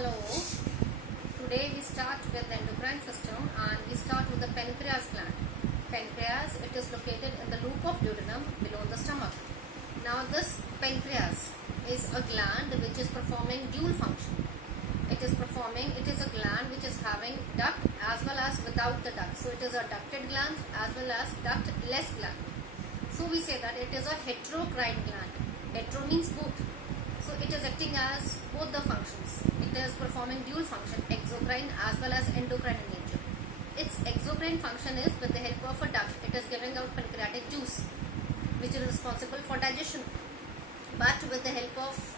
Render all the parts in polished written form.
Hello. Today we start with the endocrine system and we start with the pancreas gland. Pancreas, it is located in the loop of duodenum below the stomach. Now this pancreas is a gland which is performing dual function. It is a gland which is having duct as well as without the duct. So it is a ducted gland as well as ductless gland. So we say that it is a heterocrine gland. Hetero means both. So it is acting as both the functions. It is performing dual function, exocrine as well as endocrine in nature. Its exocrine function is with the help of a duct. It is giving out pancreatic juice which is responsible for digestion. But with the help of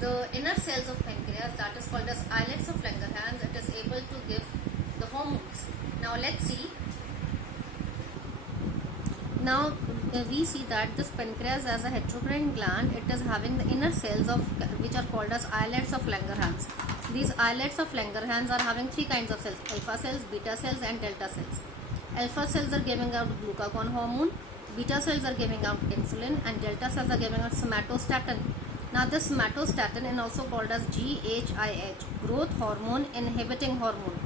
the inner cells of pancreas, that is called as islets of Langerhans, it is able to give the hormones. Now let's see. Now we see that this pancreas as a heterocrine gland, it is having the inner cells of which are called as islets of Langerhans. These islets of Langerhans are having three kinds of cells: alpha cells, beta cells and delta cells. Alpha cells are giving out glucagon hormone, beta cells are giving out insulin and delta cells are giving out somatostatin. Now this somatostatin is also called as GHIH, growth hormone inhibiting hormone.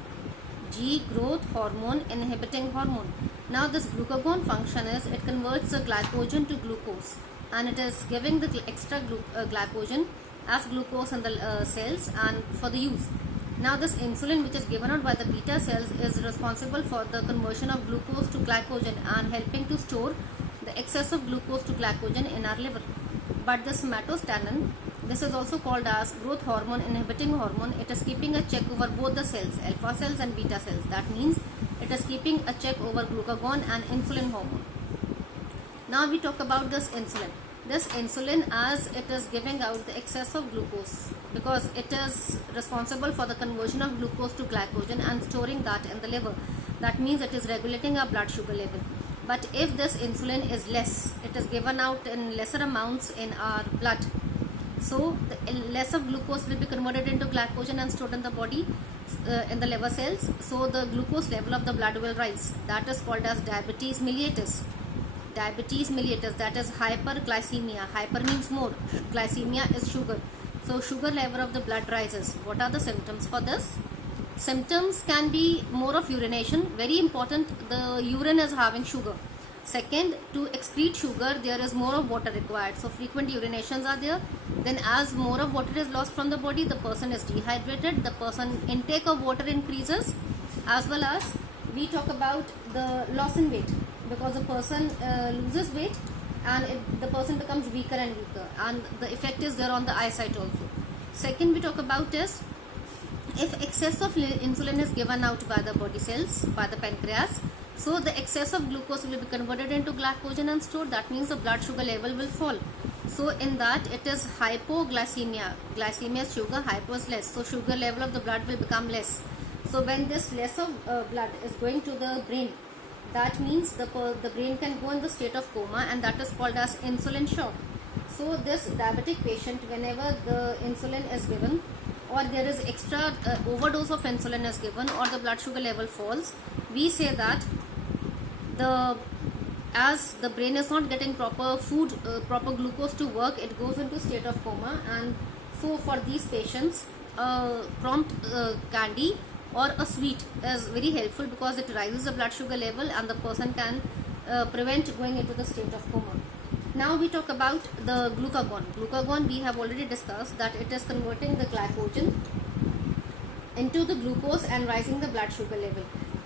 Growth hormone inhibiting hormone. Now this glucagon function is it converts the glycogen to glucose and it is giving the extra glycogen as glucose in the cells and for the use. Now this insulin which is given out by the beta cells is responsible for the conversion of glucose to glycogen and helping to store the excess of glucose to glycogen in our liver. But the somatostatin, this is also called as growth hormone inhibiting hormone. It is keeping a check over both the cells, alpha cells and beta cells. That means it is keeping a check over glucagon and insulin hormone. Now we talk about this insulin. This insulin, as it is giving out the excess of glucose because it is responsible for the conversion of glucose to glycogen and storing that in the liver. That means it is regulating our blood sugar level. But if this insulin is less, it is given out in lesser amounts in our blood. So the less of glucose will be converted into glycogen and stored in the body, in the liver cells. So the glucose level of the blood will rise. That is called as diabetes mellitus. Diabetes mellitus, that is hyperglycemia. Hyper means more. Glycemia is sugar. So sugar level of the blood rises. What are the symptoms for this? Symptoms can be more of urination. Very important, the urine is having sugar. Second, to excrete sugar, there is more of water required. So frequent urinations are there. Then as more of water is lost from the body, the person is dehydrated. The person intake of water increases. As well as we talk about the loss in weight. Because the person loses weight and the person becomes weaker and weaker. And the effect is there on the eyesight also. Second we talk about is if excess of insulin is given out by the body cells, by the pancreas, so the excess of glucose will be converted into glycogen and stored. That means the blood sugar level will fall. So in that it is hypoglycemia. Glycemia is sugar, hypo is less. So sugar level of the blood will become less. So when this less of blood is going to the brain, that means the brain can go in the state of coma and that is called as insulin shock. So this diabetic patient, whenever the insulin is given or there is extra overdose of insulin is given or the blood sugar level falls, we say that as the brain is not getting proper food, proper glucose to work, it goes into state of coma. And so for these patients, prompt candy or a sweet is very helpful because it rises the blood sugar level and the person can prevent going into the state of coma. Now we talk about the glucagon. Glucagon we have already discussed that it is converting the glycogen into the glucose and rising the blood sugar level.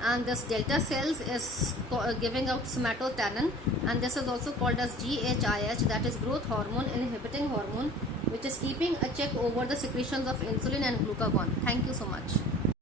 And this delta cells is giving out somatostatin and this is also called as GHIH, that is growth hormone inhibiting hormone, which is keeping a check over the secretions of insulin and glucagon. Thank you so much.